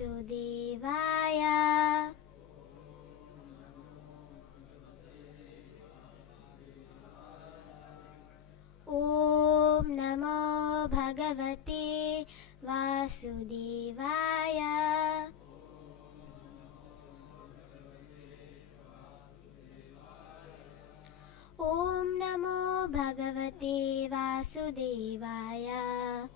Vasudevaya. Om Namo Bhagavate Vasudevaya. Om Namo Bhagavate Vasudevaya.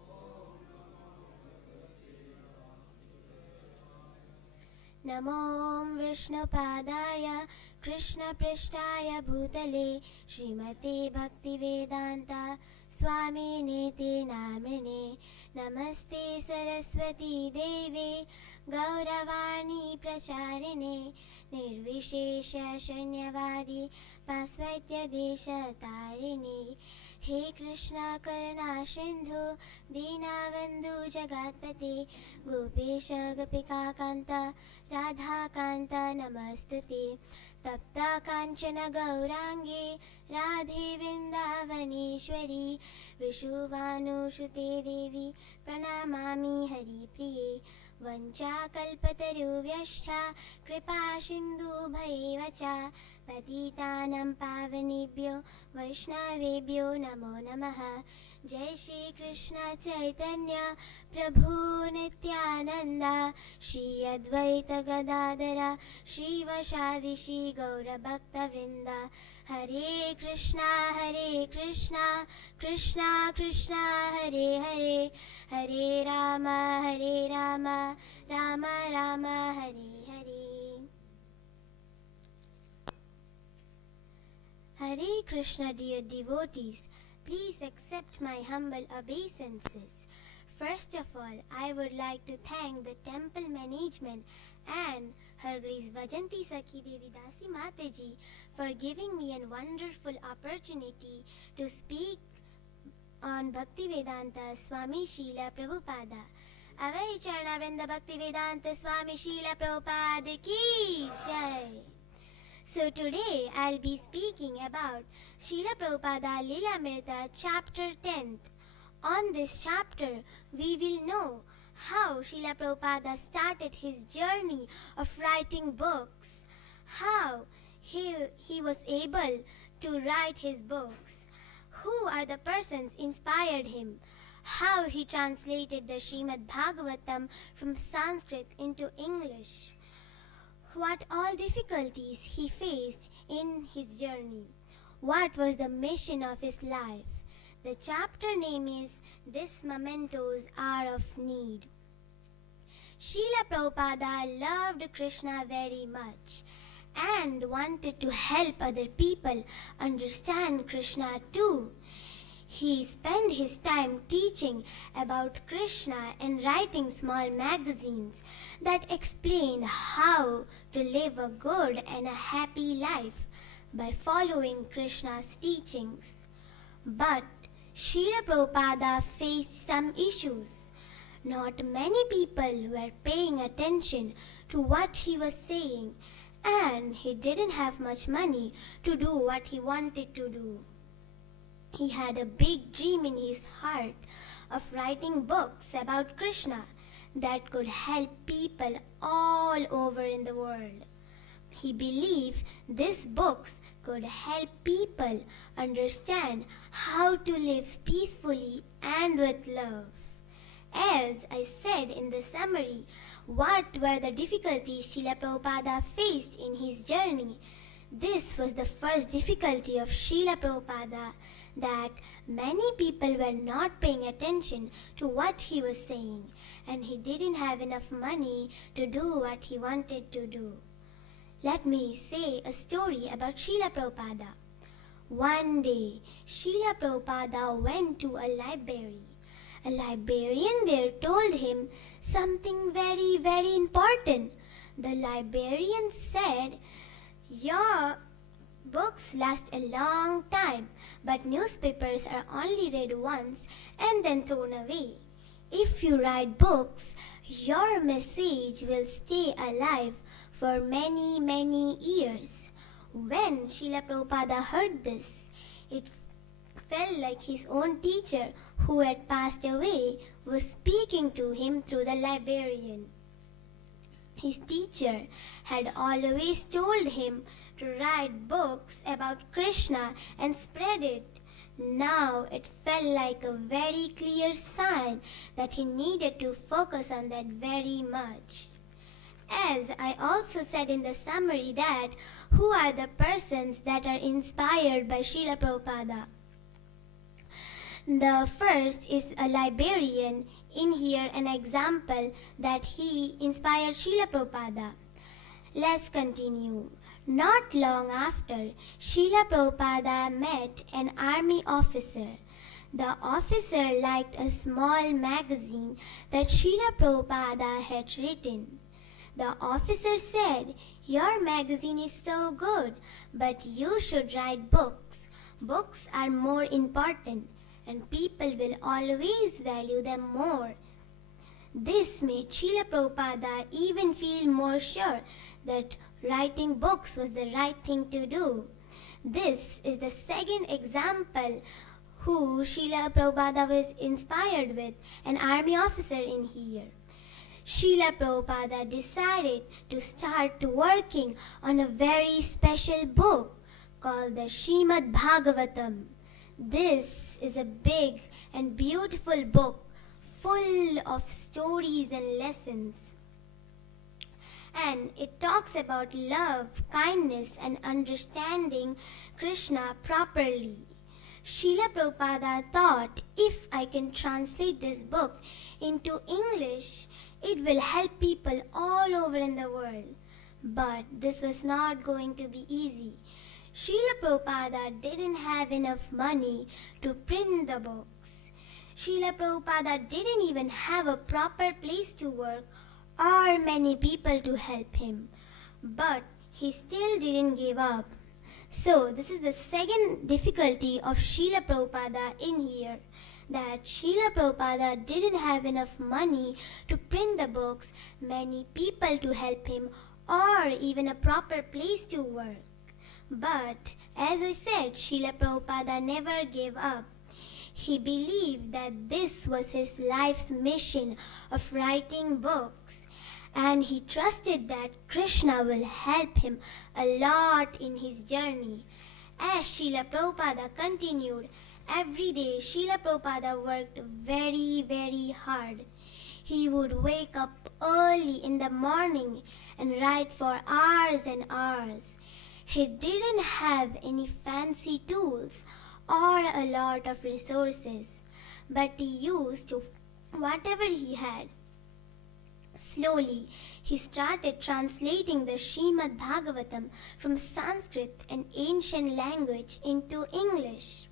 Namo Vishnupadaya Krishna Prishtaya Bhutale Srimate Bhaktivedanta Swami Niti Namrine Namaste Saraswati Deve Gauravani Pracharine Nirvishesha Shanyavadi Pasvaitya Desha Tarini. He Krishna Karuna Sindhu Dinavandhu Jagatpate Gopesha Gopika Kanta Radha Kanta Namastute Tapta Kanchana Gaurangi Radhe Vrindavaneshwari Vishuvanu Shute Devi Pranamami Hari Priye Vancha Kalpataruvyascha Kripa Sindhu Bhaivacha Patitanam Pavanebhyo Vaishnavebhyo Namo Namaha. Jai Shri Krishna Chaitanya Prabhu Nityananda Shri Advaita Gadadara Shri Vashadi Shri Gaura Bhakta Vrinda. Hare Krishna Krishna Krishna Hare Hare Hare Rama Rama Rama Hare Hare. Hare Krishna, dear devotees, please accept my humble obeisances. First of all, I would like to thank the temple management and Her Grace Vajanti Sakhi Devi Dasi Mataji for giving me a wonderful opportunity to speak on Bhaktivedanta Swami Srila Prabhupada. Avai Charana Vrinda Bhaktivedanta Swami Srila Prabhupada Ki Jai. So today I'll be speaking about Srila Prabhupada Lilamrta chapter 10. On this chapter we will know how Srila Prabhupada started his journey of writing books, how he was able to write his books, who are the persons inspired him, how he translated the Srimad Bhagavatam from Sanskrit into English, what all difficulties he faced in his journey, what was the mission of his life. The chapter name is This Momentous Hour of Need. Srila Prabhupada loved Krishna very much and wanted to help other people understand Krishna too. He spent his time teaching about Krishna and writing small magazines that explain how to live a good and a happy life by following Krishna's teachings. But Srila Prabhupada faced some issues. Not many people were paying attention to what he was saying, and he didn't have much money to do what he wanted to do. He had a big dream in his heart of writing books about Krishna that could help people all over in the world. He believed these books could help people understand how to live peacefully and with love. As I said in the summary, what were the difficulties Srila Prabhupada faced in his journey? This was the first difficulty of Srila Prabhupada, that many people were not paying attention to what he was saying, and he didn't have enough money to do what he wanted to do. Let me say a story about Srila Prabhupada. One day, Srila Prabhupada went to a library. A librarian there told him something very, very important. The librarian said, "Your books last a long time, but newspapers are only read once and then thrown away. If you write books, your message will stay alive for many, many years." When Srila Prabhupada heard this, it felt like his own teacher, who had passed away, was speaking to him through the librarian. His teacher had always told him to write books about Krishna and spread it. Now it felt like a very clear sign that he needed to focus on that very much. As I also said in the summary that who are the persons that are inspired by Srila Prabhupada? The first is a librarian. In here an example that he inspired Srila Prabhupada. Let's continue. Not long after, Srila Prabhupada met an army officer. The officer liked a small magazine that Srila Prabhupada had written. The officer said, "Your magazine is so good, but you should write books. Books are more important, and people will always value them more." This made Srila Prabhupada even feel more sure that writing books was the right thing to do. This is the second example who Srila Prabhupada was inspired with, an army officer in here. Srila Prabhupada decided to start working on a very special book called the Srimad-Bhagavatam. This is a big and beautiful book full of stories and lessons. And it talks about love, kindness, and understanding Krishna properly. Srila Prabhupada thought, if I can translate this book into English, it will help people all over in the world. But this was not going to be easy. Srila Prabhupada didn't have enough money to print the books. Srila Prabhupada didn't even have a proper place to work or many people to help him. But he still didn't give up. So this is the second difficulty of Srila Prabhupada in here, that Srila Prabhupada didn't have enough money to print the books, many people to help him, or even a proper place to work. But as I said, Srila Prabhupada never gave up. He believed that this was his life's mission of writing books, and he trusted that Krishna will help him a lot in his journey. As Srila Prabhupada continued, every day Srila Prabhupada worked very, very hard. He would wake up early in the morning and write for hours and hours. He didn't have any fancy tools or a lot of resources, but he used whatever he had. Slowly, he started translating the Srimad Bhagavatam from Sanskrit, an ancient language, into English.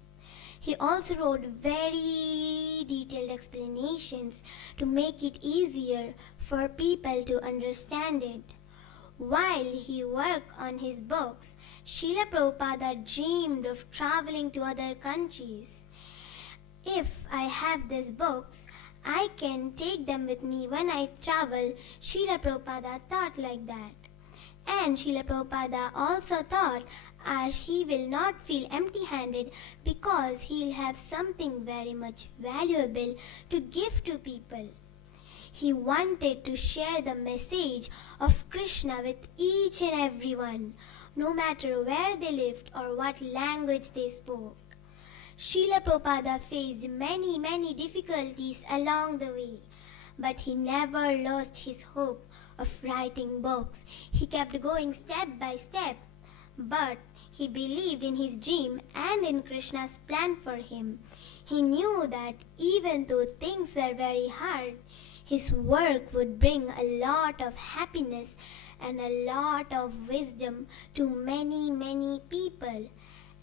He also wrote very detailed explanations to make it easier for people to understand it. While he worked on his books, Srila Prabhupada dreamed of traveling to other countries. If I have these books, I can take them with me when I travel. Srila Prabhupada thought like that. And Srila Prabhupada also thought he will not feel empty-handed because he'll have something very much valuable to give to people. He wanted to share the message of Krishna with each and everyone, no matter where they lived or what language they spoke. Srila Prabhupada faced many difficulties along the way, but he never lost his hope of writing books. He kept going step by step, but he believed in his dream and in Krishna's plan for him. He knew that even though things were very hard, his work would bring a lot of happiness and a lot of wisdom to many people.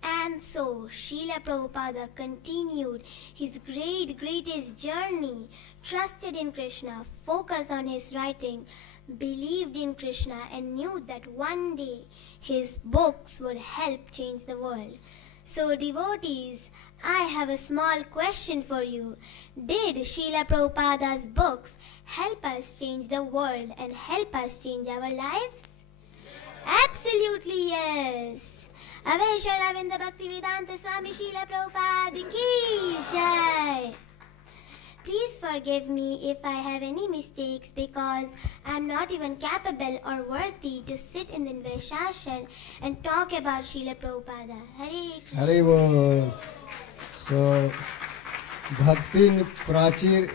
And so Srila Prabhupada continued his greatest journey, trusted in Krishna, focused on his writing, believed in Krishna, and knew that one day his books would help change the world. So devotees, I have a small question for you. Did Srila Prabhupada's books help us change the world and help us change our lives? Absolutely yes. Avesharavinda Bhakti Vedanta Swami Srila Prabhupada ki jai. Please forgive me if I have any mistakes, because I am not even capable or worthy to sit in the Vaishashan and talk about Srila Prabhupada. Hare Krishna. Hare Bol. So, Bhaktin Prachi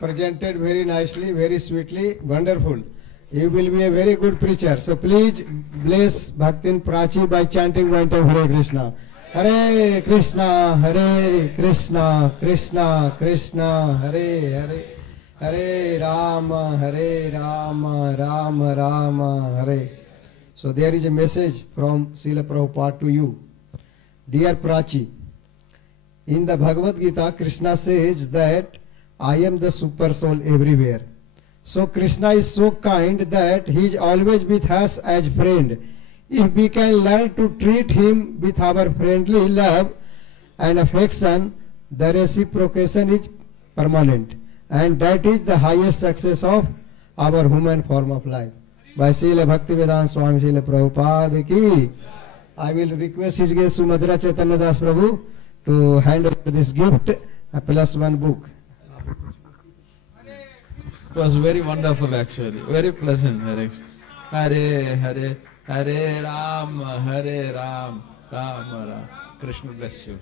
presented very nicely, very sweetly, wonderful. You will be a very good preacher. So please bless Bhaktin Prachi by chanting one time Hare Krishna. Hare Krishna, Hare Krishna, Krishna Krishna, Hare Hare, Hare Rama, Hare Rama, Rama Rama, Hare. So there is a message from Srila Prabhupada to you. Dear Prachi, in the Bhagavad Gita, Krishna says that I am the super soul everywhere. So Krishna is so kind that he is always with us as friend. If we can learn to treat him with our friendly love and affection, the reciprocation is permanent. And that is the highest success of our human form of life. By Srila Bhaktivedanta Swami Srila Prabhupada ki, I will request His Grace Sumadra Chaitanya Das Prabhu to hand over this gift, a plus one book. It was very wonderful actually, very pleasant. Hare Hare, Hare Ram, Hare Ram, Ram Ram. Krishna bless you.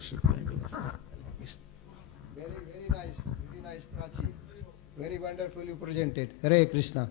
Very nice, Prachi. Very wonderfully presented. Hare Krishna.